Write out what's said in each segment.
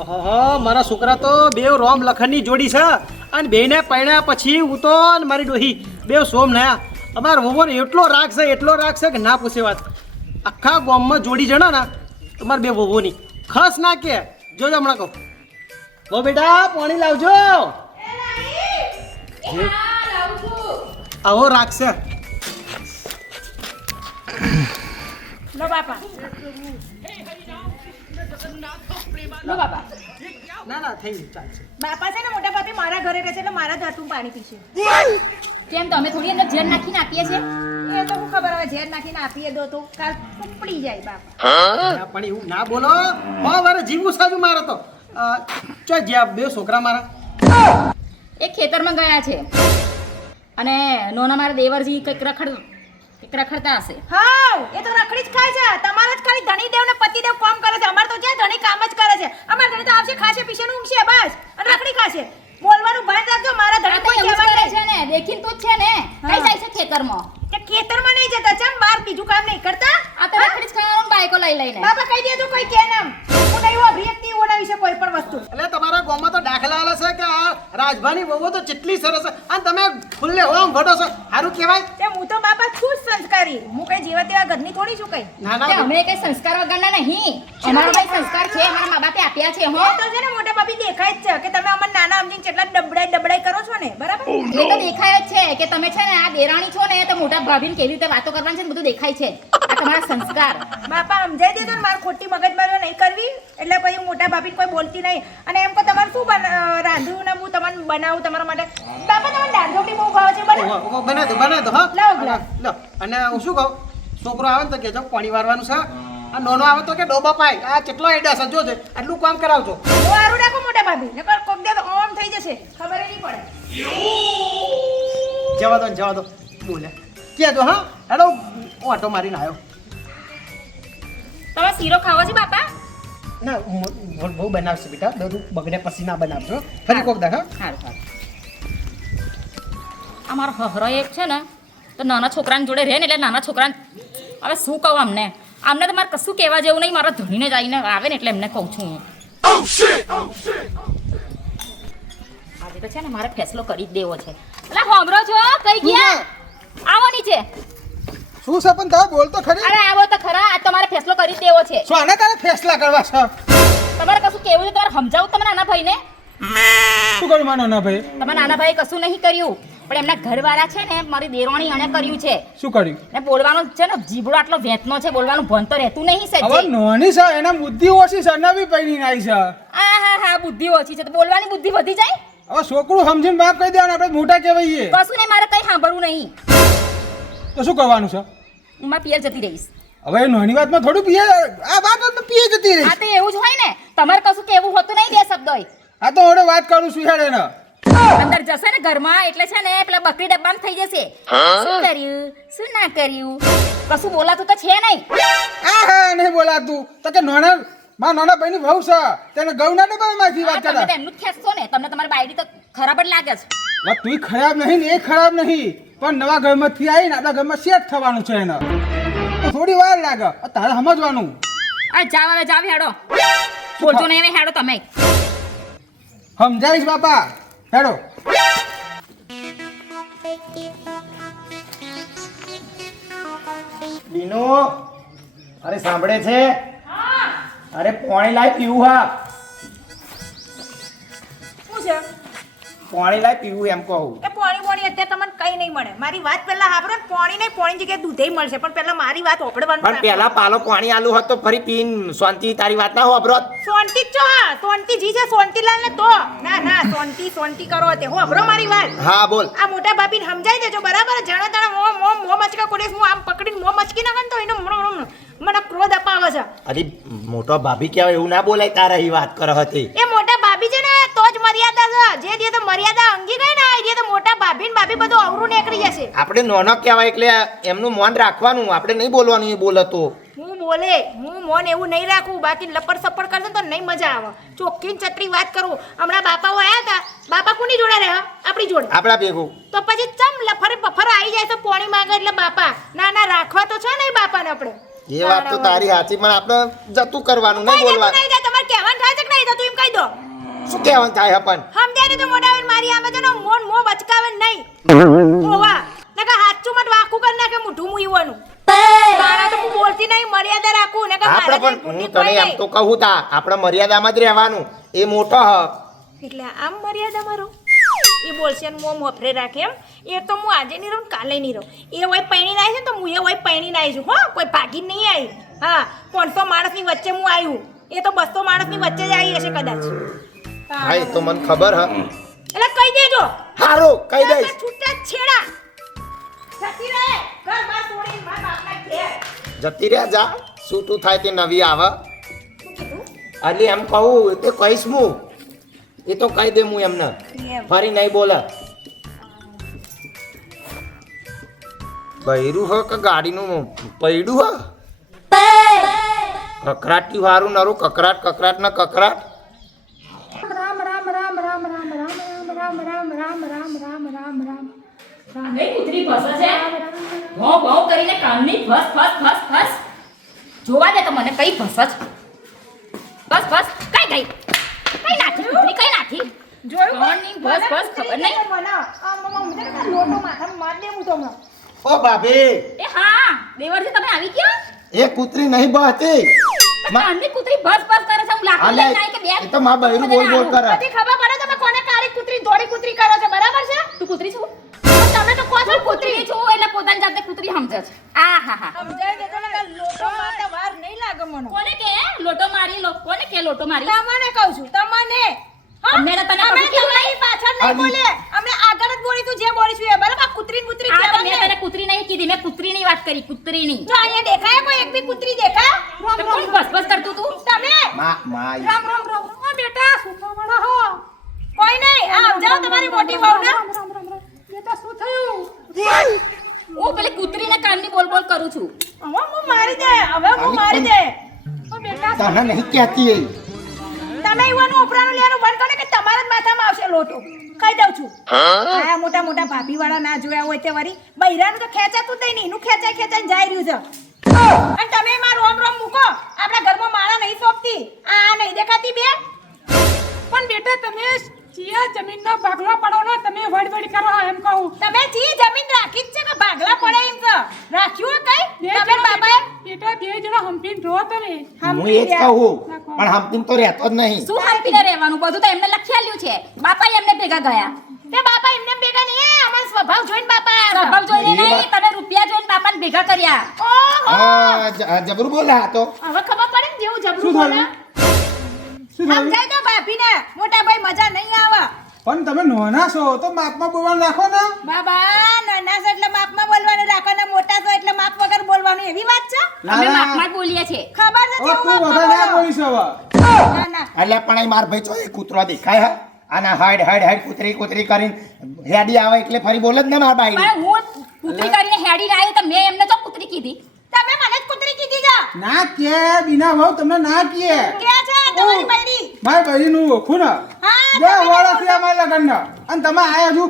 ઓહો મારા છોકરા તો બેવ રોમ લખનની જોડી છે અને બેને પરણ્યા પછી હું તો ને મારી ડોહી બેવ સોમ નયા અમારા વહુને એટલો રાગ છે કે ના પૂછે વાત આખા ગામમાં જોડી જણા ને તમારે બે વહુની ખાસ ના કે જોજો હમણાં કહું બહુ બેટા પાણી લાવજો આવો રાખશે લો બાપા લો બાપા ના થઈ ગયું ચાલશે બાપા છે ને મોટા બાપી મારા ઘરે રહે છે એટલે મારા જ હાથું પાણી પીશે કેમ તમે થોડી અંદર ઝેર નાખીને આપીએ છે એ તો હું ખબર હવે ઝેર નાખીને આપીએ દો તો કાલ ઉપડી જાય બાપા ના, પણ એવું ના બોલો મારે જીવવું સાજુ મારે તો ચો જ્યાં બે છોકરા મારા એ ખેતરમાં ગયા છે અને નોના મારા દેવરજી કંઈક રખડતા હશે હા એ તો રખડી જ ખાય છે તમારે જ ખાલી ધણી દેવ ને પતિ દેવ કામ કરે છે અમારે તો જ્યાં ધણી કામ જ કરે છે અમારે ધણી તો આવશે ખાશે પીશે ને ઊંઘશે બસ અને રખડી ખાશે બોલવાનું ભાન રાખજો મારા ધણી કોઈ એવું જ કહેવાય કરે છે ને દેખીન તો જ છે ને કઈ જાય છે ખેતરમાં કે ખેતરમાં નહીં જતા ચમ બહાર બીજું કામ નહીં કરતા આ તો રખડી જ ખાવાનું બાઈકો લઈ લઈને બાપા કહી દેજો કોઈ કે નામ હું નહીં અભિવ્યક્તિ ઓના વિશે કોઈ પણ વસ્તુ એટલે તમારા ગામમાં તો દાખલા આલે છે કે આ રાજભાની વહુ તો કેટલી સરસ છે અને તમે ફૂલ્લે હોમ ભટો છો સારું કહેવાય તે હું તો બાપા છું જ સંસ્કારી હું કઈ જેવા તેવા ઘરની થોડી છું કઈ ના કે અમે કઈ સંસ્કાર વગરના નહીં અમારો કઈ સંસ્કાર છે અમારા મા બાપે આપ્યા છે હો એ તો છે ને મોટા ભાભી દેખાય જ છે કે તમે અમને નાના સમજીને કેટલા ડબડાઈ કરો છો ને બરાબર એ તો દેખાય જ છે કે તમે છે ને આ દેરાણી છો ને તો મોટા ભાભીને કેવી રીતે વાતો કરવાની છે ને બધું દેખાય છે આ તમારા સંસ્કાર બાપા સમજાઈ દેજો ને મારે ખોટી મગજમારી નહીં કરવી એટલે પછી હું મોટા ભાભી કોઈ બોલતી નહીં અને એમ કે તમારે શું રાંધવું ને હું તમને બનાવું તમારા માટે બાપા તમને દાળ રોટલી બહુ ભાવે છે બને બના દો હા લાવો ગ્લાસ. લો અને હું શું કહું છોકરો આવે ને તો કહેજો પાણી વારવાનું છે આ નોનો આવે તો કે ડોબા પાય આ કેટલો આઈડિયા છે જોજે આટલું કામ કરાવજો હું આરું રાખો મોટા ભાભી નકર કોક દે તો ઓમ થઈ જશે ખબર નહીં પડે જવા દો બોલે કહેજો હા હેડો હું ઓટો મારીને આવ્યો તમે શીરો ખાવો છે બાપા ના બહુ બનાવશે બેટા બધું બગડે પછી ના બનાવજો ફરી કોક દા હા સારું સારું અમારો હહરો એક છે ને તો નાના છોકરાની જોડે રહે ને એટલે નાના છોકરાને હવે શું કહું અમને તો મારે કશું કહેવા જેવું નહીં મારા ધણીને જ આવીને આવે ને એટલે એમને કહું છું હું આજે તો છે ને મારે ફેસલો કરી જ દેવો છે એટલે હોમરો છો કઈ ગયા આવો નીચે શું છે પણ તમે બોલ તો ખરી અરે આવો તો ખરા આજ તમારે ફેસલો કરી જ દેવો છે શું આને તારે ફેસલા કરવા છે તમારે કશું કેવું છે તમારે સમજાવું તમે નાના ભાઈને શું કરું માનો ના ભાઈ તમારા નાના ભાઈ કશું નહીં કર્યું પણ એમના ઘરવાળા છે ને મારી દેરોણી અને કર્યું છે શું કર્યું ને બોલવાનું છે ને જીભડો આટલો વેતનો છે બોલવાનું ભણ તો રહેતું નહીં હવે સજ્જે નોની છે એના બુદ્ધિ ઓછી છે ને બી પૈણી નાઈ છે હા બુદ્ધિ ઓછી છે તો બોલવાની બુદ્ધિ વધી જાય હવે છોકરું સમજીને બાપ કહી દેવાનું આપણે મોટા કહેવાઈએ કશું નહીં મારે કઈ સાંભળવું નહીં તો શું કરવાનું છે હું મારા પિયર જતી રહીશ હવે નાની વાતમાં થોડું પીએ આ વાતમાં પીએ જતી રહી આ તો એવું જ હોય ને તમારે કશું કેવું હોતું નહીં બે શબ્દો આ તો હવે વાત કરું છું હેડે ને અંદર જશે ને ઘરમાં એટલે છે ને પેલા બકરી ડબ્બામાં થઈ જશે શું કર્યું શું ના કર્યું કશું બોલાતું તો છે નહીં હા નહીં બોલાતું તો કે નાના ભાઈની વહુ છે તેને ગૌના ડબ્બામાંથી વાત તમે કરે તો એમનું જ ખેંચશો ને તમને તમારી બાયડી તો ખરાબ જ લાગે છે તું ખરાબ નહીં ને એ ખરાબ નહીં પણ નવા ઘરમાંથી આવીને આપણા ઘરમાં સેટ થવાનું છે એને તો થોડી વાર લાગે તારે સમજવાનું અરે જાવ હવે જાવ હેડો બોલજો નહીં હવે હેડો તમે સમજાઈશ બાપા હેડો બીનો અરે સાંભળે છે અરે પાણી લાય પીવું હા શું છે પાણી લાય પીવું એમ કહું કે પોણી અત્યારે તમને કઈ નહીં મળે મારી વાત પહેલા સાંભળો ને પોણી નહીં પોણી જગ્યાએ દૂધે મળશે પણ પહેલા મારી વાત ઓપડવાનું પણ પેલા પાલો પાણી આલું હોત તો ફરી પીન શાંતિ તારી વાત ના હોબરો સોનતી જ છો હા સોનતી જી છે સોનતીલાલ ને તો ના સોનતી કરો તે હો અભરો મારી વાત હા બોલ આ મોટા બાપીને સમજાઈ દેજો બરાબર જાણે તાણે મો મચકા કોડે હું આમ પકડીને મો મચકી નાખું તો એનો મને ક્રોધ અપાવે છે અરે મોટો ભાભી કહેવાય એવું ના બોલાય તારા એ વાત કરે હતી એ મોટા ભાભી છે ને તો જ મર્યાદા છે જે દે તો મર્યાદા અંગી ગઈ ને આ દે તો મોટા ભાભી ને ભાભી બધું અવરું નીકળી જશે આપણે નોનો કહેવાય એટલે એમનું મન રાખવાનું આપણે નહીં બોલવાનું એ બોલતો હું મોન એવું નહીં રાખું બાકી લપડ સપડ કરશે તો નહીં મજા આવે ચોખ્ખી ને ચતરી વાત કરું હમણાં બાપાઓ આયા હતા બાપા કોની જોડે રહ્યા આપણી જોડે આપણા ભેગું તો પછી ચમ લફરે પફર આવી જાય તો પોણી માંગે એટલે બાપા ના રાખવા તો છે નહીં બાપાને આપણે એ વાત તો તારી સાચી પણ આપણે જતું કરવાનું નહીં બોલવાનું નહીં તમારે કહેવાનું થાય છે કે નહીં તો તું એમ કહી દો કહેવાનું થાય પણ સમજાય ને તો મોટા આવીને મારી આમે તો મોન મો બચકાવે નહીં ઓવા નકા હાચું મત વાકું કરી નાખે મુઠું મુઈવાનું તારા તો હું બોલતી નહીં મર્યાદા રાખું નકા આપણે મારે પણ હું તને એમ તો કહું તા આપણે મર્યાદામાં જ રહેવાનું એ મોટો હ એટલે આમ મર્યાદા મારો એ બોલશે ને મોં મોફરે રાખે એમ એ તો હું આજે નહીં રહું ને કાલે નહીં રહું એ હોય પૈણી નાઈ છે ને તો હું એ હોય પૈણી નાઈ છું હો કોઈ ભાગી નહીં આવી હા 500 માણસની વચ્ચે હું આવ્યું એ તો 200 માણસની વચ્ચે જ આવી હશે કદાચ હા એ તો મને ખબર હ એટલે કહી દેજો હારું કહી દઈશ છૂટા છેડા જતી રહે ઘર બાર છોડી માર બાપના ઘેર જતી રહ્યા જા છૂટું થાય તે નવી આવે શું કીધું અલી એમ કહું તે કહીશ હું એ તો કહી દે હું એમને એમ ફરી નહીં બોલે બૈરું હ કે ગાડીનું પૈડું હ કકરાટી વારું નરું કકરાટ કકરાટ ને કકરાટ નહીં કૂતરી ફસે છે ભો ભો કરીને કાનની ફસ ફસ ફસ ફસ જોવા દે તો મને કઈ ફસ જ બસ બસ કઈ ગઈ કઈ નાખી કૂતરી કઈ નાખી જોયું કોણની બસ બસ ખબર નહીં મને આ મમ્મા મને કે લોટો માથામાં માર દે હું તો હમણાં ઓ ભાભી એ હા દેવરજી તમે આવી ગયા એ કૂતરી નહીં બહતી કાનની કૂતરી બસ બસ કરે છે હું લાકડું અલે, લઈને આવી કે બે એ તો માં બૈરું બોલ બોલ કરે બધી ખબર પડે તમે કોને કાળી કૂતરી ધોળી કૂતરી કરો છો બરાબર છે તું કૂતરી છું તમે તો કહો છો કૂતરી છું એટલે પોતાની જાતે કૂતરી સમજે છે આ હા હા સમજાય દેતો ને લોટો મારતા વાર નહીં લાગે મને કોને કે લોટો મારી કોને કે લોટો મારી તમને કહું છું તમને હા? અમે તો તને અમે કશું કીધું તમારી પાછળ નહીં આની- બોલે અમે આગળ જ બોલીશું જે બોલીશું એ બરાબર કૂતરી કૂતરી આ તો કહેવાનું મેં નહીં. તને કૂતરી નહીં કીધી મેં કૂતરીની વાત કરી કૂતરીની જો અહીંયા દેખાય કોઈ એક બી કૂતરી દેખાય તો કોણ બસ બસ કરતું તું તમે માં રામ રામ રામ આ બેટા શું ખબર હો કોઈ નહીં આ જાઓ તમારી મોટી વહુને બેટા શું થયું હું પેલી કૂતરીને કાનની બોલ બોલ કરું છું હવે હું મારી દે હવે હું મારી દે ઓ બેટા તને નહીં કહેતી એ તમે ઈવાનું ઉપરાનું લેવાનું બંધ કરો ને કે તમારા જ માથામાં આવશે લોટો કહી દઉં છું આ મોટા મોટા ભાભી વાળા ના જોયા હોય તે વરી બૈરાનું તો ખેંચાતું જ નહીં એનું ખેંચાઈ ખેંચાઈને જાય રહ્યું છે અને તમે માં રોમ રોમ મૂકો આપણા ઘરમાં માળા નહીં સોંપતી આ નહીં દેખાતી બે પણ બેટા તમે ચિયા જમીનનો ભાગલો પડો ને તમે વડવડ કરો એમ કહું તમે જી જમીન રાખી જ છે કે ભાગલા પડે એમ છે રાખ્યું હે કઈ તમે બાબાએ બેટા બે જણા હંપીને રહો તમે હું એ જ કહું પણ હમતીમ તો રહેતો જ નહીં શું હંપીને રહેવાનું બધું તો એમને લખી આલ્યું છે બાપા એમને ભેગા ગયા તે બાપા એમને ભેગા નહીં અમારો સ્વભાવ જોઈને બાપા આયા સ્વભાવ જોઈને નહીં તમે રૂપિયા જોઈને બાપાને ભેગા કર્યા ઓહો જબરું બોલા તો હવે ખબર પડે ને જેવું જબરું બોલે સમજાય તો ભાભીને મોટા ભાઈ મજા નહીં આવે પણ તમે નોના છો તો માપમાં બોલવાનું રાખો ને બાબા નાના છો એટલે માપમાં બોલવાનું રાખો ને મોટા છો એટલે માપ વગર બોલવાનું એવી વાત છે અમે માપમાં જ બોલીએ છીએ ખબર છે તું વધારે ના બોલીશ હવે ના ના એટલે પણ અહીં માર ભાઈ છો એ કૂતરો દેખાય હે આના હાડ હાડ હાડ કૂતરી કૂતરી કરીને હેડી આવે એટલે ફરી બોલે જ ને માર બાઈ પણ હું કૂતરી કરીને હેડી લાવી તો મેં એમને તો કૂતરી કીધી તમે મને જ કૂતરી કીધી છે ના કે બિના ભાવ તમે ના કે કે છે તમારી બૈરી મારી બહેરીનું ઓખું ને હા બે તમે વર્ષ થયા મારા લગ્નના અને તમે આયા છો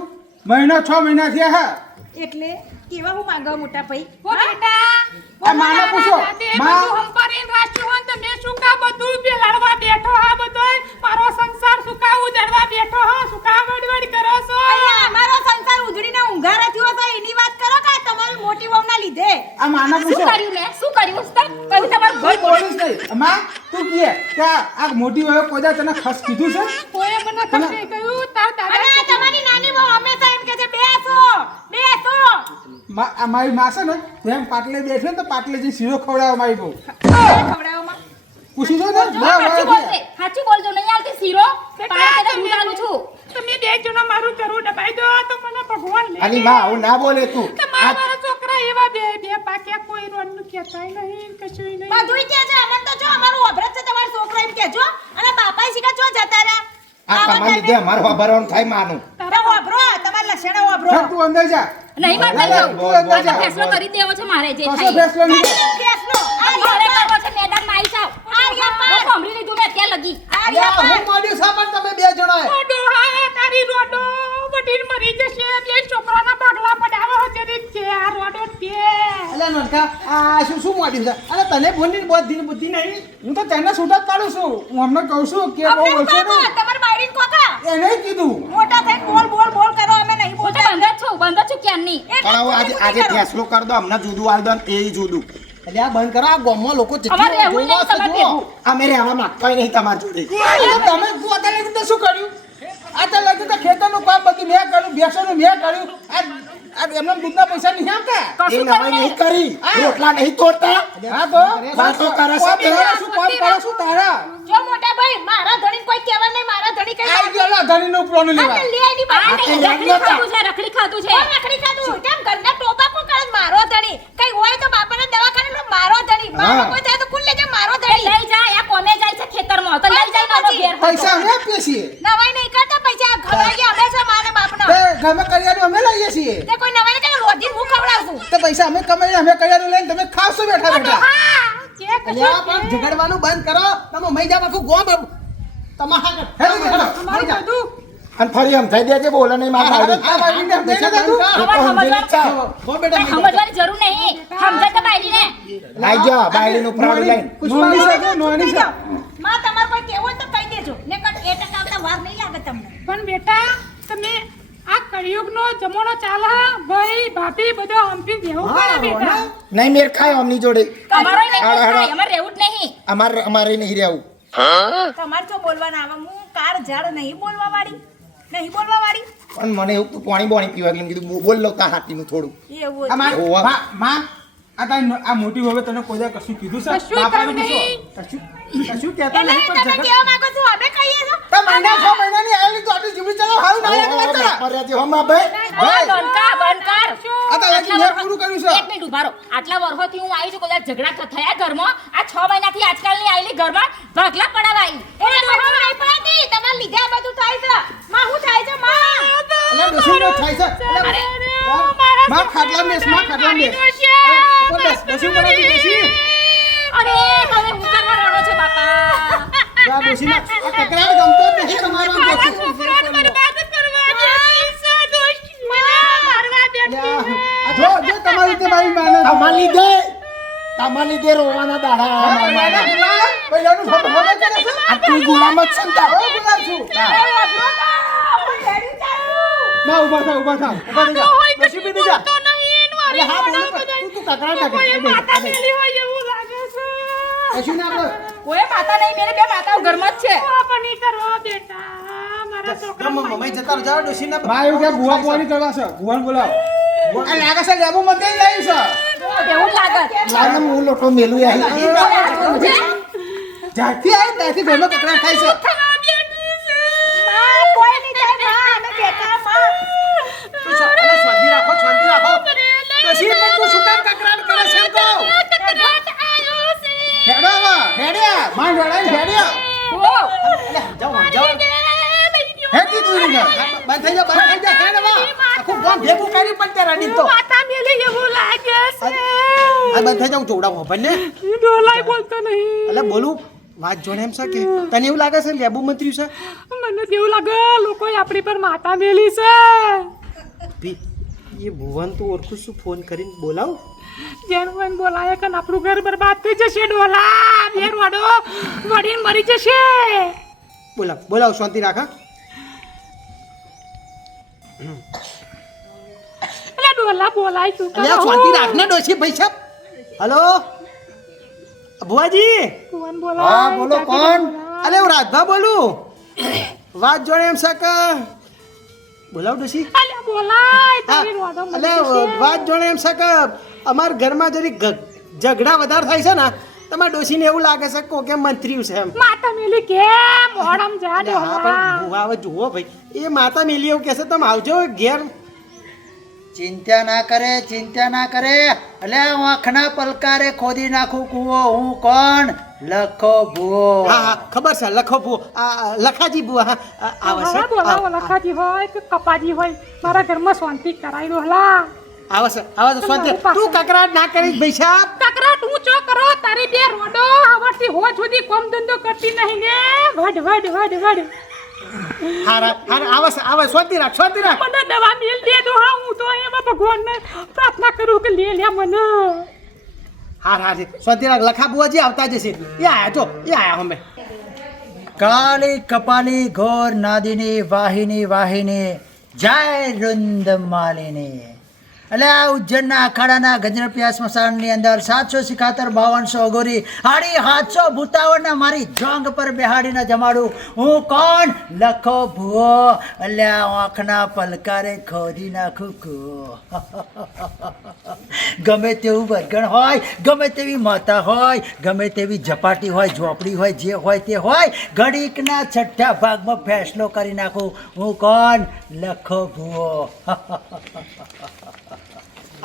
મહિનો 6 મહિના થયા હા એટલે કેવા હું માંગો મોટા ભાઈ ઓ બેટા આ માને પૂછો માં બધું હંપારીને રાખ્યું હોય ને તમે શું કા બધું બેલાડવા બેઠો હા બધોય મારો સંસાર શું કા ઉજાડવા બેઠો હા શું કા વડવડ કરો છો અહીંયા અમારો સંસાર ઉજળીને ઊંઘારા થયો તો એની વાત કરો કે તમારી મોટી વહુના લીધે આ માને શું પૂછો કર્યું મેં શું કર્યું કહ્યું તમારું કોઈ ઘર બોલીશ નહીં માં તું કહે કે આ મોટી વહુ કોદા તને ખસ કીધું છે કોઈએ મને કશું કહ્યું તાર અને દાદા તમારી નાની વહુ હંમેશા એમ કહે છે બેસો બેસો આ મારી માં છે ને જેમ પાટલે બેઠે ને તો પાટલે જે શીરો ખવડાવે મારી બહુ ખવડાવવામાં પૂછી જો ને જો બે સાચું વર્ષ બોલજે સાચું બોલજો નહીં આવતી શીરો પાડે હું ચાલુ છું તમે બે જણા મારું જરૂર દબાઈ દો તો મને ભગવાન લે આની માં આવું ના બોલે તું તમારા છોકરા એવા બે બે પાક્યા કોઈ રોનનું કહેતાય નહીં કશું નહીં બધુંય કે છે અનંત તો જો અમારું અભરત છે તમારો છોકરો એમ કહેજો અને બાપાએ શીખા જો જતા રહ્યા આ તમારા લીધે અમારું વાપરવાનું થાય માનું તમે વાપરો તમારા લક્ષણ વાપરો હા, તું અંદર જા નહીં બાપ નહીં જાઉં તું અંદર જા ફેસલો કરી દેવો છે મારે જે કશો થાય ફેસલો નહીં ફેસલો મારે કરવો છે મેદાનમાં આવી જાવ આર્યા પાર. હું સાંભળી લીધું ને ત્યાં લગી આર્યા પાર. હું મોડ્યું છે પણ તમે બે જણાએ રોડો હા તારી રોડો વડીલ મરી જશે બે છોકરાના ભાગલા પડાવો છે તે આ રોડો તે અલ્યા નોટકા આ શું મોડ્યું છે અને તને બોલની બુદ્ધિ નહીં હું તો તને છૂટા જ પાડું છું હું હમણાં કહું છું કે બહુ અમને બોલશો કહો, નહીં તમારી બાયડીને કહો કે એને કીધું મોટા થઈને બોલ બોલ કરો અમે નહીં હું તો બોલતા બંધ જ છું ક્યારની. પણ હવે આજે ફેસલો કર દો અમને જુદું આલ દો ને એ જુદું એટલે આ બંધ કરો આ ગામમાં લોકો અમારે રહેવું નહીં તમારે ભેગું. અમે રહેવા માંગતા નહીં તમારી જોડે તમે પોતાને રીતે શું કર્યું આ તો લાગે તો ખેતરનું કામ બધું મેં કર્યું ભેંસોનું મેં કર્યું આ એમના દૂધના પૈસા નહીં આવતા એ કશું નવાઈ નહીં કરી રોટલા નહીં તોડતા હા તો વાતો કરે છે તે. શું કામ કરો શું તારા જો મોટા ભાઈ મારા ધણી કોઈ કહેવા નહીં મારા ધણી કઈ આ ગયો ધણીનો ઉપરોનું લેવા લે એની આ પાસે નહીં, રખડી ખાધું છે, રખડી ખાધું છે. રખડી ખાધું કેમ ઘરના ટોપા કો કરે મારો ધણી કઈ હોય તો બાપાના દવાખાને લો મારો ધણી મારો કોઈ થાય તો કુલ લેજે મારો એ ધણી લઈ જાય આ કોને જાય છે ખેતરમાં તો લઈ જાય મારો ઘેર પૈસા અમે આપીએ છીએ નવાઈ નહીં કરતા પૈસા ખવડાવી અમે છે મારે બાપનો તે ઘરમાં કરિયાનું અમે લઈએ છીએ તે કોઈ નવાઈ નહીં કરે રોજી હું ખવડાવશું તે પૈસા અમે કમાઈને અમે કરિયાનું લઈને તમે ખાવશો બેઠા બેઠા હા કે અલ્યા પણ ઝઘડવાનું બંધ કરો તમે મઈ જાવ આખું ગોમ તમારા હેલો મઈ જાવ અને ફરી સમજાઈ દેજે બોલે નહીં મારા આ બાઈને સમજાઈ દે તું હો બેટા સમજવાની જરૂર નહીં સમજાય તો બાયડીને. લાઈ જા બાયડીનું પ્રાણ લઈને પુષ્પાની સાથે નોની છે માં તમારે કોઈ કહેવું હોય તો કહી દેજો ને કણ એ ટકા આવતા વાર નહીં લાગે તમને પણ બેટા તમે આ કળિયુગનો જમાનો ચાલે ભાઈ ભાભી બધો હંપી દેવું પડે બેટા. નહીં મેર ખાય અમની જોડે તમારો નહીં હાલો, હાલો. થાય, અમારે રહેવું જ નહીં. અમારે નહીં રહેવું તમારે તો બોલવાના આવે હું કાર ઝાડ નહીં બોલવા વાળી પણ મને એવું તું પાણી બોણી પીવા ગયું કીધું બોલ લો તા હાટીનું થોડું એવું આ માં ઓવા. માં આ તારી આ મોટી હવે તને કોઈ દા કશું કીધું છે કશું બાપાને કહ્યું પૂછો. નહીં. કશું કહેતા એટલે નહીં પણ તમે ઝઘડ- કેવા માંગો છો અમે કહીએ છો તો મહિના 6 મહિનાની આવેલી તો આટલી જીવડી ચલાવ હારું ના લાગે વાત કરો. મર્યાદા હમણાં ભાઈ ઓય, બંધ કર. આ તો લાગી મેં પૂરું કર્યું છે એક મિનિટ ઉભા રહો. આટલા વર્ષોથી હું આવી છું કદાચ ઝઘડા થયા ઘરમાં આ 6 મહિનાથી આજકાલની આવેલી ઘરમાં ભાગલા પડાવા આવી. એને બહુ નહીં પડાતી તમારે લીધે આ બધું થાય છે માં શું થાય છે માં એટલે ડોશીનો થાય છે એટલે માં ખાટલા મેસ માં ખાટલા મેસ કોણ બસ ડોશી પડે ડોશી અરે તમે હું કરવા રડો છો બાપા? આ ડોશીને આ કકરાટ ગમતો જ નહીં તમારો આ ડોશી. જો જો તમારી રીતે મારી માને તમારી લીધે રોવાના દાડા મારા ગુલામ પહેલાનું ફોટો હવે કરે છે આ તું ગુલામ જ છે ને તાર. હવે ગુલામ છું ના ઊભા થા ઊભા થા ડોશી પી દેજા એટલે હા બોલો તું કકરાટ નાખે કશું ના બોલ કોઈ માતા નહીં, મેરે બે માતાઓ ઘરમાં જ છે. મમ્મી જતા રહો જાઓ ડોશી ના બા એવું કે બુવા પોણી કરવા છે બુવાને બોલાવો આ લાગે છે લેબુ મત લઈ છે એવું જ લાગત. લાગે હું લોટો મેલું આવી છે? જ્યાંથી આવી ત્યાંથી ઘરમાં કકરાટ થાય છે માં કોઈ નહીં થાય માં અમે બેઠા માં અરે શાંતિ રાખો ડોશી પણ તું શું કામ કકરાટ કરે છે એમ કહો હેડો હવે હેડ્યા માન હેડાય હેડ્યા ઓ, જાઓ હેડી તું ને બંધ થઈ જા હેડ હવે આખું ગામ ભેગું કરી પણ તે રડી તો આ બંધ થઈ જાઉં જોડાવો ભલે એટલે બોલું વાત જોડે એમ છે કે તને એવું લાગે છે લેબુ મંત્રી છે મને કેવું લાગે લોકો આપણી પર માતા મેલી છે ભી એ ભુવન તો ઓળખું છું ફોન કરીને બોલાવ જેનું બોલાય કે આપણું ઘર બરબાદ થઈ જશે ડોલા બેર વાડો વડીને મરી જશે બોલાવ શાંતિ રાખા એટલે ડોલા બોલાય શું એટલે શાંતિ રાખ ને ડોશી પૈસા હલો ભુવાજી કોણ હા બોલાય બોલો કોણ અરે હું રાજભા બોલું વાત જોડે એમ છે કે બોલાવ ડોશી અલ્યા બોલાય હા, તારી વાડો મરી એટલે જશે વાત જોડે એમ છે કે અમારા ઘરમાં જરી ઝઘડા વધારે થાય છે ને તમારા ડોશીને એવું લાગે છે કે કોકે મંત્રી છે એમ માતા મેલી કેમ ઓડમ જા એટલે હા પણ ડોલા ભુવા હવે જુઓ ભાઈ એ માતા મેલી એવું કહેશે તમે આવજો ઘેર ચિંતા ના કરે એટલે આંખના પલકારે ખોદી નાખું કૂવો હું કોણ લખો ભૂવો હા હા ખબર છે લખો ભુવો આ લખાજી ભુવા હા આવે છે હા બોલાવો લખાજી હોય કે કપાજી હોય મારા ઘરમાં શાંતિ કરાઈ ડોલા આવે છે શાંતિ તું કકરાટ ના કરી ભાઈ સાહેબ કકરાટ હું ચો કરો તારી બે રોડો આવડતી હો સુધી કોમ ધંધો કરતી નહીં ને વડ હારા આવે શાંતિ રાખ મને દવા મેલ દે દો હા હું તો એમાં ભગવાનને પ્રાર્થના કરું કે લે મને હાર શાંતિ રાખ લખા બુવાજી આવતા જશે એ આયા જો એ આયા અમે કાલી કપાલી ઘોર નાદિની વાહિની વાહિની જય વૃંદ માલિની. એટલે આ ઉજ્જૈનના અખાડાના ગજરપિયા સ્મશાનની અંદર 776 5200 અઘોરી હાડી 700 ભૂતાવળના મારી જોંગ પર બેહાડીને જમાડું. હું કોણ? લખો ભૂવો. અલ્યા આંખના પલકારે ખોદી નાખું કૂવો. ગમે તેવું વર્ગણ હોય, ગમે તેવી માતા હોય, ગમે તેવી ઝપાટી હોય, ઝોપડી હોય, જે હોય તે હોય, ઘડીકના છઠ્ઠા ભાગમાં ફેસલો કરી નાખું. હું કોણ? લખો ભૂવો.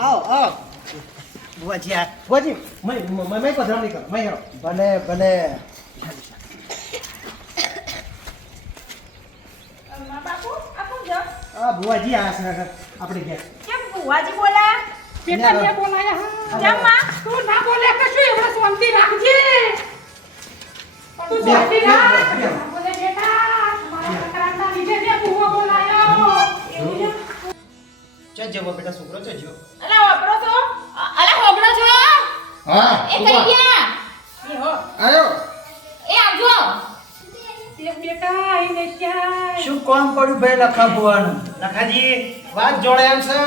આવો આવો બુવાજી આ બુવાજી મેં પધરામણી કરો મેં હેરો ભલે ભલે. બાપુ આ કોણ છે? આ બુવાજી આ છે આપણે ઘેર કેમ બુવાજી બોલા? બેટા મેં બોલાયા હા. કેમ માં? તું ના બોલે કશું એવડે શાંતિ રાખજે. તું શાંતિ રાખ. બોલે બેટા તમારા કકરાટના લીધે મેં બુવો બોલાયો. ચલ જેવો બેટા છોકરો ચલ જેવો અલા વાપરો તો અલા હોબળો છો હા એ કઈ ગયા એ હો આયો એ આવજો તે બેટા આઈને ક્યાં શું કોમ પડ્યું ભાઈ લખા ભુવાનું? લખાજી વાત જોડે એમ છે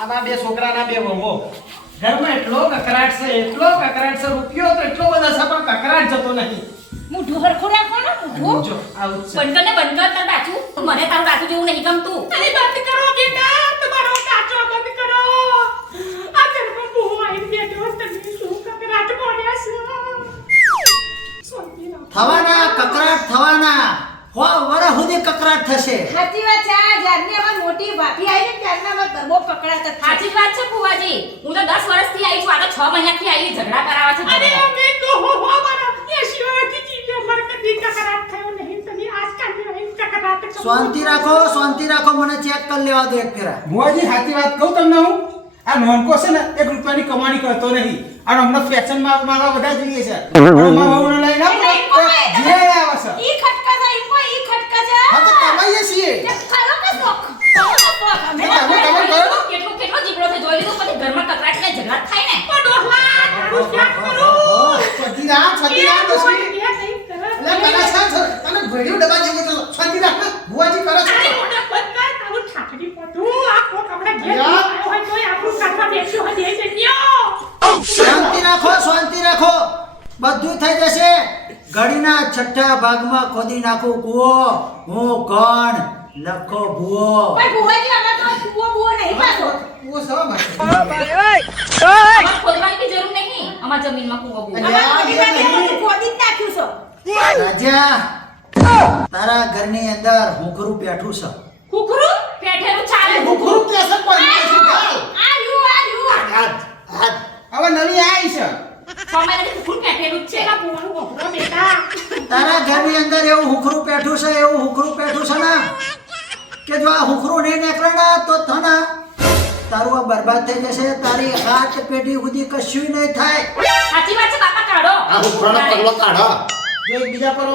આમાં બે છોકરાના બે વહુઓ ઘરમાં એટલો કકરાટ છે રૂપિયો તો એટલો બધો છે પણ કકરાટ જતો નહીં મુઢું હરખું રાખો ને મુઢું. જો આવું જ છે બંધ કર તાર બાચું મને તારું બાચું જેવું નહીં ગમતું અરે બંધ કરો બેટા તમારો કાચો બંધ કરો. આ ઘરમાં બહુ આઈને બેઠો તમે શું કકરાટ બોલ્યા છો. શાંતિ રાખ. થવાના કકરાટ થવાના. હો વરસ સુધી કકરાટ થશે. સાચી વાત છે. આ જારની અમાર મોટી ભાભી આવી ને ત્યારના અમાર ગરબો પકડાતા જ છે. સાચી જ વાત છે ફુવાજી હું તો 10 વર્ષથી આવી છું આ તો 6 મહિનાથી આવી ઝઘડા કરાવવા છે અરે અમે તો હો મારા એ શિવાજી જીને મર કદી કકરાટ થયો નહીં તમે આજકાલની અહીં કકરાટ કરો. શાંતિ રાખો. મને ચેક કરી લેવા દો એક ફેરા. બુઆજી સાચી વાત કહું તમને હું આ નોનકો છે ને 1 રૂપિયાની કમાણી કરતો નહીં અને હમણાં ફેશન માં બધા જઈએ છે હમણાં વહુને લઈને આવો ને તો જે આવે છે ઈ ખટકા છે ઈ ખટકા છે. હા તો કમાઈએ છીએ એ ખાલો કે શોખ. ખાલો કે શોખ. અમે તમે કરો કેટલો જીબડો છે જોઈ લીધું પછી ઘરમાં કકરાટ ને ઝઘડા જ થાય ને ઓ ડોહલા તારું શાક કરો. છતી રાખ દસમી એ નહીં કરે. એટલે કલા છે તને ભેડ્યું ડબા જેવું તો છતી રાખ ને બુઆજી કરે છે અરે મોટા પત્તા તારું ઠાકડી પડું આ કોક આપણે ઘેર યાર. આવ્યો હોય તોય આપણું કાઢવા બેસ્યો હોય દે જન્યો. શાંતિ રાખો. બધું થઈ જશે. ઘડીના છઠ્ઠા ભાગમાં ખોદી નાખું કૂવો. હું કોણ? લખો ભૂવો. ભાઈ બુવાજી અમાર તો બુવો નહીં પાછો. ઓ સવા માટે અમારે ખોદવાની બી જરૂર નહીં અમાર જમીનમાં કૂવો બૂવો અમાર મોટી ભાભી બધું ખોદી જ નાખ્યું છે. રાજા તારા ઘરની અંદર હુંકરું બેઠું છે. કુકરું પેઠેલું ચાલે ભૂખું કેસે કોઈ નથી ગાલ હવે નવી આવી છે 6 મહિનાથી કુકરું પેઠેલું જ છે પેલા બુવાનું ગોખરો બેટા. તારા ઘરની અંદર એવું હુંકરું બેઠું છે ને કે જો આ હુંકરું નહીં નીકળે ને તો તને તારું આ બરબાદ થઈ જશે. તારી 8 પેઢી સુધી કશું નહીં થાય. સાચી વાત છે બાપા કાઢો આ હુકરાનો પગલો કાઢો જો બીજા પર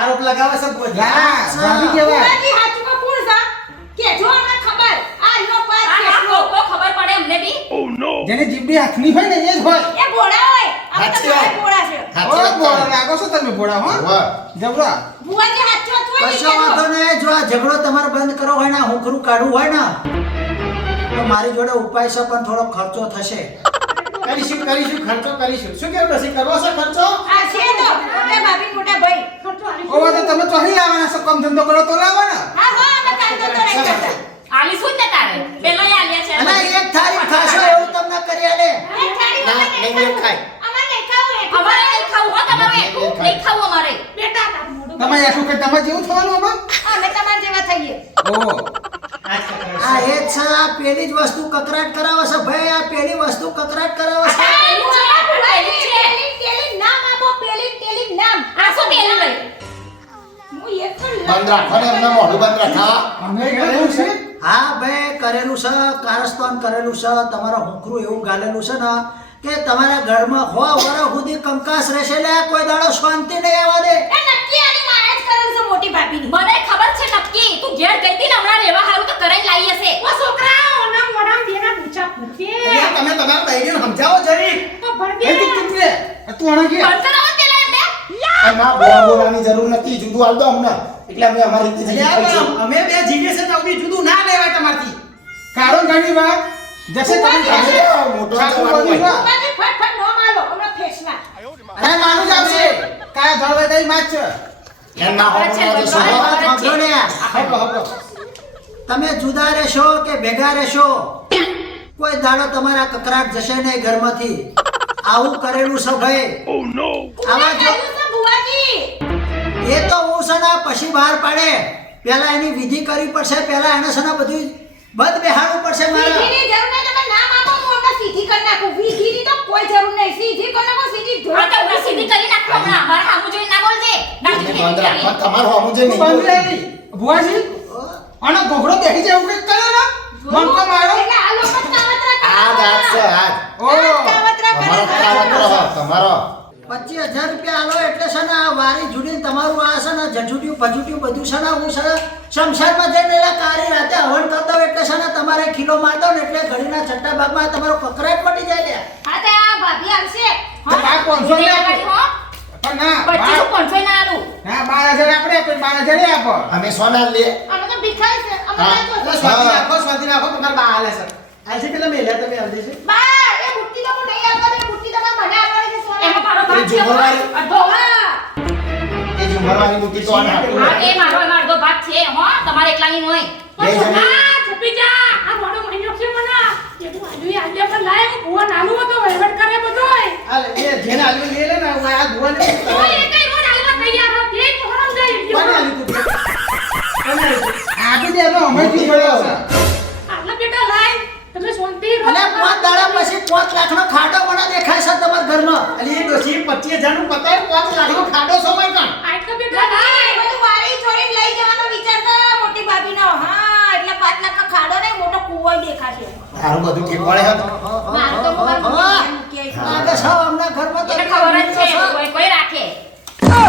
આરોપ લગાવે છે બુવાજી હા ભાભી કેવા બુવાજી હાચું કો કોણ છે? કે જો અમને ખબર આ યો પાસ આ કેસનો. લોકો ખબર પડે અમને બી જેને જીબડી હાથની હોય ને એ જ હોય એ ભોળા હોય. અમે તો હાચી વાત. ભોળા છે. સાચી ઓ વાત બોલા કરે. લાગો છો તમે ભોળા હો વાહ. જબરા બુવાજી હાચું હતું હોય કશો વાંધો નહીં. જો આ ઝઘડો તમારે બંધ કરવો હોય ને હુંકરું કાઢવું હોય ને તો મારી જોડે ઉપાય છે પણ થોડો ખર્ચો થશે. કરીશું ખર્ચો કરીશું શું કેવું નથી કરવો છે ખર્ચો આ છે તો મોટા ભાભી મોટા ભાઈ. ખર્ચો આલી ઓ તો તમે તો અહીં આવવાના છો કામ ધંધો કરો તો લાવો ને હા અમે કાંદો તો નહીં કરતા. આલી શું ને તારે પેલો આલ્યા છે અને એક થાળી ખાશો એવું તમને કરી આલે. એ થાળી ના, અમારે નહીં નહીં ખાય. અમારે નહીં ખાવું એટલું. અમારે નહીં ખાવું હો તમારે નહીં ખાવું અમારે બેટા તારું મોઢું તમે આખું કે તમારે જેવું થવાનું આમાં અમે તમારા જેવા થઈએ. ઓ આ એ જ છે. આ પેલી જ વસ્તુ કકરાટ કરાવે છે ભાઈ. આ પેલી વસ્તુ કકરાટ કરાવે છે. પેલી નામ આપો પેલી નામ. આ શું પેલું લઈ હું એક પણ બંધ રાખો ને એમને મોઢું બંધ રાખા અમે કરેલું છે હા ભાઈ કરેલું છે. કારસ્તાન કરેલું છે. તમારા હુંકરું એવું ગાલેલું છે ને કે તમારા ઘરમાં વર્ષ સુધી કંકાસ રહેશે. લે કોઈ દાડો શાંતિ નહીં આવવા દે. એ નક્કી આની મારા જ કરેલ છે મોટી ભાભીની. મને ખબર છે નક્કી તું ઘેર ગઈ હતી ને હમણાં રેવા હારું તો કરાઈ લાવી હશે ઓ છોકરા ઓના મોઢા દેના પૂછા ફૂટે. એટલે તમે તમારા બૈરીને સમજાવો જરી તો ભર દે. એ તું ચૂપ રે તું આને કે બંધ કરાવો પેલા એમને આ ના બોલાવવાની જરૂર નથી, જુદું હાલ દો અમને, એટલે અમે અમારી રીતે જીવી અલ્યા, ખાઈશું. પણ અમે બે જીવીએ છે તો બી જુદું ના લેવાય તમારથી. કારણ ઘણી વાર જશે તમે ભુવાજી, ખાલી મોટો સાચું જવાનું બોલી હોય. વા. ભુવાજી, ફટ નો મારો હમણાં ફેસના. અરે માનું જ આવશે કાયા જળવાય તઈ માચ છે. એમ ના હોય તો સ્વભાવ સાંભળો ને, હપલો હપલો. તમે જુદા રહેશો કે ભેગા રહેશો, કોઈ દાડો તમારા કકરાટ જશે નહીં ઘરમાંથી. આવું કરેલું છે ભાઈ. આવા જો કર્યું છે ભુવાજી. એ તો હું છે ને પછી બહાર પાડે, પહેલા એની વિધિ કરવી પડશે, પહેલા એને છે ને બધું બંધ બેહાડવું પડશે મારે. વિધિની જરૂર નહીં, તમે નામ આપો હું હમણાં સીધી કરી નાખું. વિધિની તો કોઈ જરૂર નહીં, સીધી કરી નાખો, સીધી આ જોઈ તો હું સીધી કરી નાખો હમણાં. મારા સામું જોઈને ના બોલજે. ના તમે સીધી બંધ રાખો, કરી. તમારું હમું જે તું નહીં બંધ બોલે. રહી. ભુવાજી આનો ઘોઘરો બેહી જાય એવું કંઈક કરો ને મનકો મારો. એટલે આ લોકો જ કાવતરા કરે. આ જ છે, આ જ. ઓ કાવતરા કરે. તમારો કાવતરો હોય, તમારો. 25,000 રૂપિયા આલો એટલે છે ને આ વારી જુડીને તમારું આ છે ને જજુટ્યું ભજુટ્યું બધું છે ને હું છે ને શમશાનમાં જઈને એટલે કાળી રાતે હવન કરી દઉં એટલે છે ને તમારે કિલો માર દઉં ને એટલે ઘડીના છઠ્ઠા ભાગમાં તમારો કકરાટ પટી જાય લે. હા તે આ ભાભી આવશે. તો આ 500 સીધી ને લગાડી હો. પણ ના 25 500 ના આલું. ના 12,000 આપણે આપે 12,000 આપો. અમે સોના લે. અમે તો ભિખારી છે. અમે હા. ના જોતા. સ્વાતિ રાખો તમારે બા હાલે છે. આજે પેલા મેલ્યા તમે હાલ દેશે. બા, એ બુટ્ટી તો હું નહીં આપવાની, એ બુટ્ટી તમારે મને આપવાની છે સોના. એમાં મારો ભાગ એ ઝુમરવાળી. છે અડધો. હા. એ ઝુમરવાની બુટ્ટી તો આને આપી હા, દે. એ મારો અડધો ભાગ છે હો. તમારે એકલાની નહીં. બે જણ. આ છુપી જા આ મોડો મહિનો છે મને એ તું આજુ આજે પર લાય હું ભુવા નાનું હતો વહીવટ કરે બધોય હાલે, એ જેને હાલવી લે લે ને હું આ ધોવા ને તો એ કઈ રોજ હાલવા તૈયાર હો કે મોહરમ જાય કોને હાલી તું બે? કોને હાલી તું? આપી દે તો હમણાંથી પડ્યો છે. આટલા બેટા લાય તમે શાંતિ રહો અને 5 દાડા પછી 5 લાખનો ખાડો મને દેખાય છે તમારા ઘરમાં. અલી એ ડોશી 25,000 નું પતાય 5 લાખનો ખાડો છો માર કાન. આટલા બેટા ના, લાય એ બધું વારી છોડીને લઈ જવાનો વિચાર છે મોટી ભાભીનો. હા, એટલે 5 લાખનો ખાડો નહીં, મોટો કૂવો દેખાશે. તારું બધું ઠીક પડે હે. મારું તો મોબાઈલ મૂકી આવીશું. લાગે છે અમને ઘરમાં તો એને ખબર જ છે કોઈ કોઈ રાખે. હા.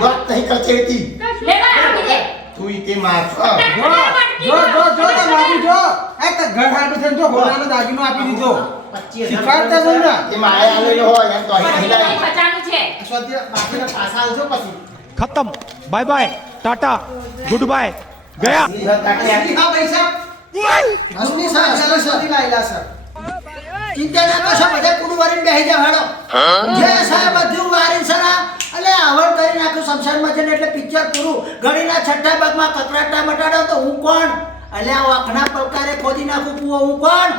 દોત નહીં કચેરીથી. તું ઈ તે માર છો. જો તો મારી જો આ તો ઘર હાટું થઈને જો હોરાનો દાગીનો આપી દીધો. 25,000 શીખવાડતા બોલ ને. એ માએ આલેલો હોય એમ તો અહીં નહીં લાવી. સ્વાતિ બાકીના પાછા આવજો પછી. खत्म बाय बाय टाटा गुड बाय गया હા પૈસા અસલી છે, અસલી છે. સ્વાતિ લાયેલા છે. ચિંતા ના કરશો, બધા કુડું વારીને બેસી જાવ હેડો. જે સાહેબ બધું વારી છે ને, એટલે આવડ કરી નાખ્યું શમશાનમાં જઈને એટલે પિક્ચર પૂરું. ઘડીના છઠ્ઠા ભાગમાં કકરાટા મટાડો તો હું કોણ? અલ્યા આંખના પલકારે ખોદી નાખું કૂવો હું કોણ?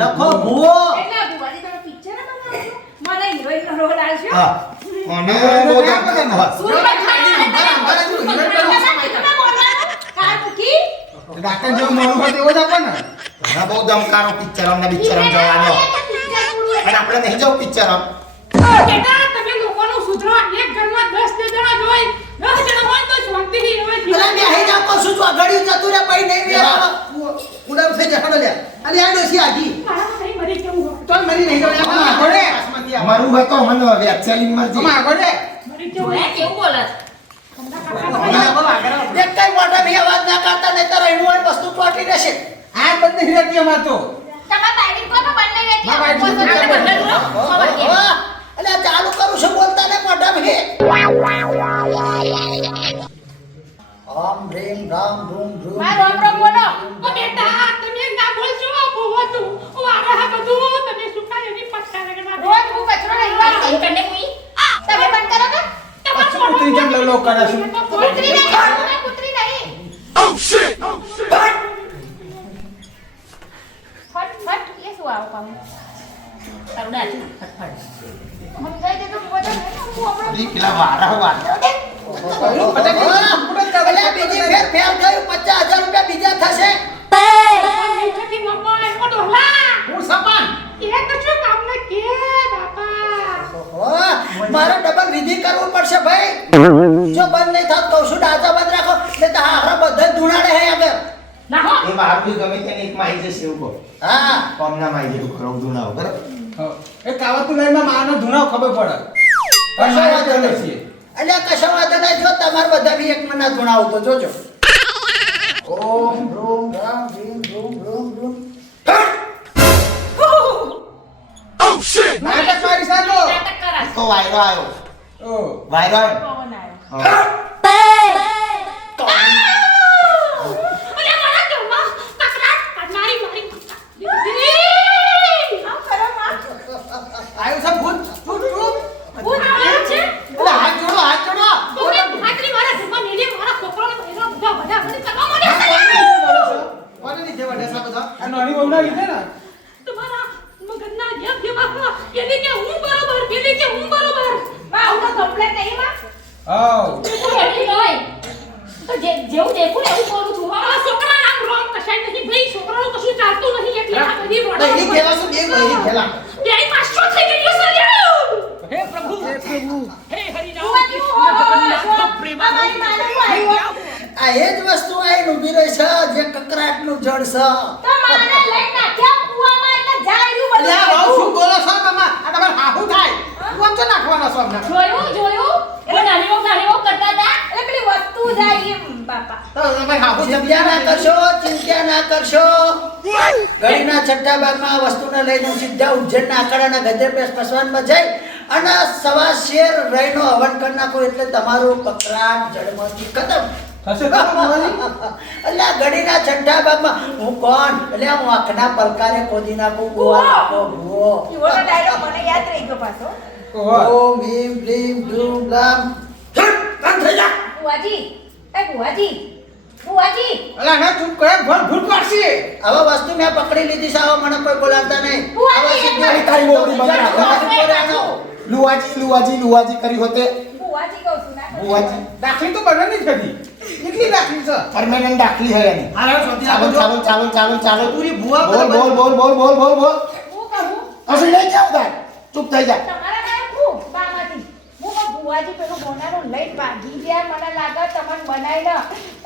લખો ભૂવો. એટલે ભુવાજી તમે પિક્ચર બનાવો છો? મને હિરોઈનનો રોલ આલશો? હા. અને બહુ દમ હા. કાર મૂકી? ડાક્ટર જેવું મોડું હોય તેવો જ આપો ને. ઘણા બહુ દમકારો પિક્ચર અમને પિક્ચર જવાનો. અને આપણે નહીં જવું પિક્ચર આમ. બેટા તમે લોકોનું સુધરો એક ઘરમાં 10 જણા જ હોય 10 જણા હોય તો શાંતિથી અલા હોય બેસી જાવ તો શું છું, ઘડી જતું રે પછી નહીં બેસવાનો. ઉડાવ થઈ જાય હેડો લે. અલી આ ડોસી આગી. મારા ભાઈ મરી કેવું હોય તો મરી નહીં ગયો આમાં ઘોડે. આસમાનથી આવો. મારું હોય તો મને વેક્સેલિંગ મરજી. આમાં આગળ રે. મરી કેવું હે કેવું બોલે છે? આવો આગળ આવો. એક કઈ મોઢા ભી અવાજ ના કરતા નહીં તો રહેવું હોય વસ્તુ ચોટી રહેશે. આ બંને હિરાતી અમાર તો. તમારા બાયડી કોનો બંને રહેતી ના, બાયડી આપો છો? તો આપણે બંને દૂરો ખબર કેમ? હા, એટલે ચાલુ કરું છું બોલતા ને મોઢા ભી. ઓમ ભ્રીમ રામ ભૂમ ભ્રૂમ. મારો આપણો બોલો. ઓ બેટા તમે ના બોલજો બહુ હતું ઓ આ બધું તમે સુકાય એની પત્તા લગવા રોજ હું કચરો નહીં વાળતી. હું કરીને મુઈ તમે બંધ કરો ને. પછી કૂતરી જેમ લવ લવ કરે છે. કૂતરી નહીં, તમે કૂતરી નહીં. ફટ ફટ એ શું આવું કામ? તારું ડાચું ફટફટ. સમજાઈ દે તો બોલો ને. હું હમણાં ઈ પેલા વારા વારા. એટલે બીજી ફેર ફેલ થયું 50,000 રૂપિયા બીજા થશે. નીચેથી મમ્મા ઓ ડોલા હું સપાન. એ તો શું કામ ને કે બાપા ઓહો, મારે ડબલ વિધિ કરવું પડશે ભાઈ. જો બંધ નહીં થાત કહું છું ડાચા બંધ રાખો એટલે તો હારા બધા જ ધૂણાડે હે આગળ. ના હો એ મારું ગમે તેને એક માં આવી જશે એવું કહો. હા, કોમના માં આવી જશે ખરો ધૂણાવો બરાબર. એ કાવતું લઈને માનો ધૂણાવ ખબર પડે. પણ કશો મારે વાંધો તો નથી. નથી. એટલે કશો વાંધો નહીં, જો તમારે બધા બી એક મહિના ધૂણાવું તો જોજો. ઓમ ભ્રૂમ રામ ભીમ ભ્રૂમ ભ્રૂમ ભ્રૂમ. નાટક મારી સાચો નાટક કરાશ. તો વાયરો આવ્યો ઓ વાયરો આવ્યો પવન આવ્યો. હા. અરે મારા ઘરમાં કકડાટ કરનારી મારી આમ કરો માં. આવ્યું છે ભૂત ભૂત ભૂત ભૂત આવ્યું છે અલા હાથ જોડો હાથ જોડો ભૂત ભાતરી મારા ઘરમાં નીચે મારા છોકરાને પહેલા બધા બધા કરવા માંડ્યા છે. કોને લીધે વઢે છે બધા આ નાની વહુના લીધે ને તમારા મગજના જેવા એને કે હું બરોબર પેલી કે હું બરોબર માં આવું તો કમ્પ્લેટ નહીં માં. હાઉ હું એટલી નહીં. તો જેવું દેખું ને એવું કરું છું. આ હા. છોકરાના આમ રોંગ કશાય નહીં ભાઈ છોકરાનું કશું ચાલતું નહીં એટલે આ બધી તો એની રોડો ખેલા શું બે બહેરી ખેલા બેય પાછો થઈ ગયો સર્યો હું અમારી માને હું આવ્યો. આ એ જ વસ્તુ આઈને ઊભી રહી છે જે કકરાટનું જડ છે. તો માને લઈ નાખ્યા કૂવામાં એટલે જાય રહ્યું બધું. અલ્યા બહુ શું બોલો છો તમે આ તમારે હાહુ થાય કોણ તો નાખવાના છો અમને જોયું એટલે નાની વહુ કરતા હતા. એટલે પેલી વસ્તુ જાય એમ બાપા. તો તમે હાહુ ચિંતા ના કરશો ચિંતા ના કરશો ગળીના છઠ્ઠા ભાગમાં આ વસ્તુને લઈને હું સીધા ઉજ્જૈનના આખડાના ગધેર પસવાનમાં જઈ અને સવા શેર રહીનો હવન કરી નાખો એટલે તમારું કકરાટ જડમાંથી ખતમ થશે તો મારી એટલે આ ગળીના છઠ્ઠા ભાગમાં હું કોણ એટલે હું આંખના પલકારે ખોદી નાખું ગોવા નાખો ભૂવો એવો તો ડાયલોગ મને યાદ રહી ગયો પાછો. ઓહો ઓમ ભીમ ભ્રીમ ધૂમ બ્લામ હટ બંધ થઈ જા બુઆજી બુઆજી અલા ના ચૂપ કરે ભૂલ ભૂલ પાડશે હવે વસ્તુ મેં પકડી લીધી છે હવે મને કોઈ બોલાવતા નહીં બુઆજી, હવે સીધી એ તારી બોબડી બંધ રાખ. બોલાવવાનો. લુવાજી કરી હોતે બુઆજી કહું છું ના કહું. બુવાજી દાખલી તો બને નહીં થતી એટલી દાખલી છે પરમેનન્ટ દાખલી હે એની હાલો સોતી ચાલો આપો ચાલો ચાલો ચાલો પૂરી ભૂવા બોલ બરાબર. બોલ બોલ બોલ બોલ બોલ બોલ હું કહું હસી નહીં જાવ તાર ચૂપ થઈ જા તમારા કાંઈ હું બામાંથી હું કહું બુઆજી પેલું બોનાનું લઈને ભાગી ગયા મને લાગે તમને બનાવી ન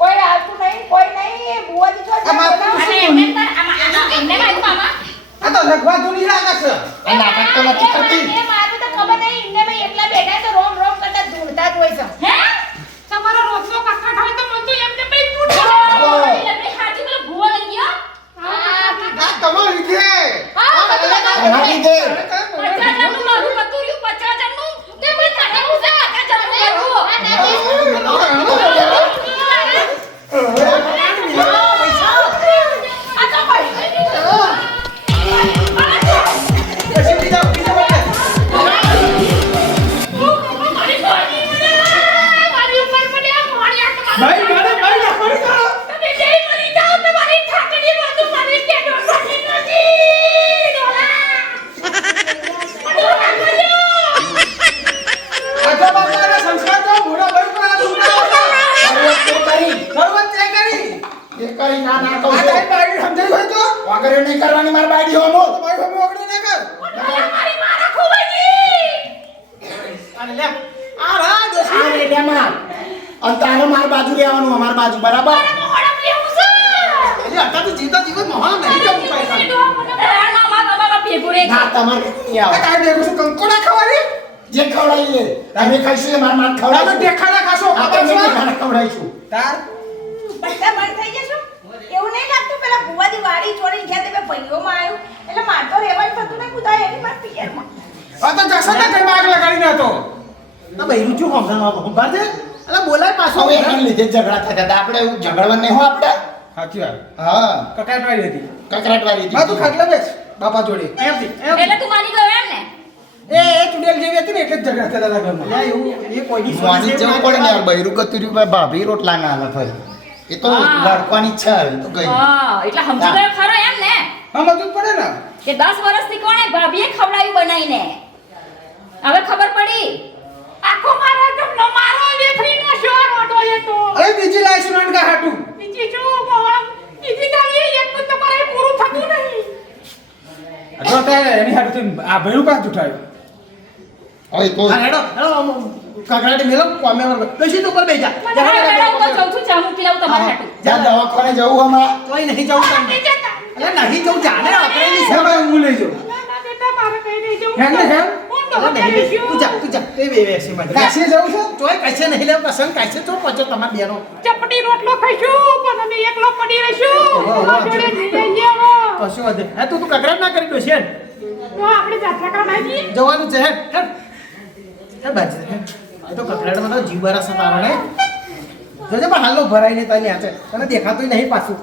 કોઈ આવતું નહીં કોઈ નહીં બુઆજી તો આમાં બનાવશે. અને એમને પણ એમને આવ્યું મામા. આ તો લખવા ધૂની લાગે છે એ નાટક તો નથી કરતી એ મારું તો ખબર નહીં એમને ભાઈ એકલા બેઠા તો રોમ રોમ કરતા ધૂળતા જ હોય છે. હે? તમારો રોજનો કકડાટ હોય તો મને તો એમને ભાઈ પૂછો એટલે હાથી પેલો ભૂવો લઈ ગયો. આ તમારી લીધે હા, બધું લગાવો. એના લીધે 50,000 નું મારું પતુર્યું, 50,000 નું. તે મને નાખેલું છે, 50,000 નું મારું. આ તો પડી. પછી બીજા બીજા વખત. મારી ગોળી મને મારી ઉપર પડ્યા મોણિયા તમારા ભાઈ ગાડે ભાઈ ના પડી ગયો તમે જઈ મરી જાઓ તમારી ઠાકડી બધું મારી કે ડોસી નથી ડોલા આજો બાપાના સંસ્કાર તો મોડા ભાઈ પર આ સુના સર્વત તે કરી એ કરી ના ના કહું આ છું ટાઈમ બાઈ સમજાઈ હોય તો વગરે નહીં કરવાની મારી બાડી હોનો તમારી સામે ઓગળી ના કર મારી મારા ખુબજી અને લે આ રા દોસ્તી આ રેડિયામાં અને તારે માર બાજુ રહેવાનું અમાર બાજુ બરાબર મોહડમ લેવું છે એટલે અત્યારે તો જીવતા જીવત મહા નહીં જવું પાછા ઘરમાં મારા બાબા ભેગું રહે છે. ના તમારે નહીં આ આવે કાઈ દેખું છું કંકોડા ખાવાની જે ખવડાવીએ તમે ખાઈશું માર માર તમે ખવડાવીશું દેખાડા ખાશો આ ખબર તમે છે ખાના ખવડાવીશું તાર બધા બંધ થઈ જશો એવું નહીં લાગતું પેલા બુવાજી વાડી છોડીને ગયા તે બે ભાઈઓમાં આવ્યું એટલે માર તો રહેવાનું થતું ને કુદાય એની માર પિયરમાં. આ તો જશો ને ઘરમાં આગ લગાડીને હતો આ બહેરું શું સમજાવવા ખબર છે એટલે બોલાય પાછો હવે એના લીધે જ ઝઘડા થતા હતા આપણે એવું ઝઘડવા નહીં હો આપણે સાચી વાત હા કટાટવાળી હતી કકરાટવાળી હા તું ખાટલા બેસ બાપા જોડે એમથી એમ એટલે તું માની ગયો એમ ને? એ ચુડેલ જેવી હતી ને એટલે જ ઝઘડા થતા હતા ઘરમાં અલ્યા એવું એ કોઈની માની સોચી જવું પડે ને યાર બૈરું કતુર્યું ભાઈ ભાભી રોટલા ના હાલત હોય એ તો હા. લડવાની ઈચ્છા આવી તો ગઈ હા, એટલે સમજી ગયો ખરો એમ ને હા મજબૂત પડે ને કે 10 વર્ષથી કોણે ભાભીએ ખવડાવ્યું બનાવીને હવે ખબર પડી. આખો મારા જમનો મારો વેફરીનો શોર ઓટો એ તો અરે બીજી લાઈશું નનકા હાટું બીજી જો મોહડમ બીજી ગાલી એક તો તમારે પૂરું થતું નહીં જો તે એની હાટું આ ભૈરું પાસ ઉઠાયો હવે તો હા હેડો હેડો કાકરાટી મેલો કોમે વર બેસી તો ઉપર બેસી જા મને હવે બેડા હું તો જઉં છું, ચા મૂકી લાવું તમારા હાટુ. જ્યાં દવાખાને જવું હમણાં તોય નહીં જવું તમને નહીં જતા અલ્યા નહીં જવું જાને આપણે હે ભાઈ હું લઈ જાઉં ના બેટા મારે કઈ નહીં જવું હેમ ને હેમ હું તો નહીં બેસી તું જા એ બે બેસી માં કાશી જવું છે તોય કશે નહીં લેવ પસંદ કશે તો પચો તમાર બેનો ચપટી રોટલો ખાઈશું પણ અમે એકલો પડી રહીશું ઓહો, તમારા જોડે નહીં જઈએ હવે. કશું વધે હે તું કાકરાટ ના કરી દોશે તો આપણે જાત્રા કરવા જઈએ. જવાનું છે હેડ હેડ બાજી હેડ એ તો કકડાટમાં તો જીવ બરાસ તારો ને જોજે પણ હાલો ભરાઈને તારી હાથે તને દેખાતું નહીં પાછું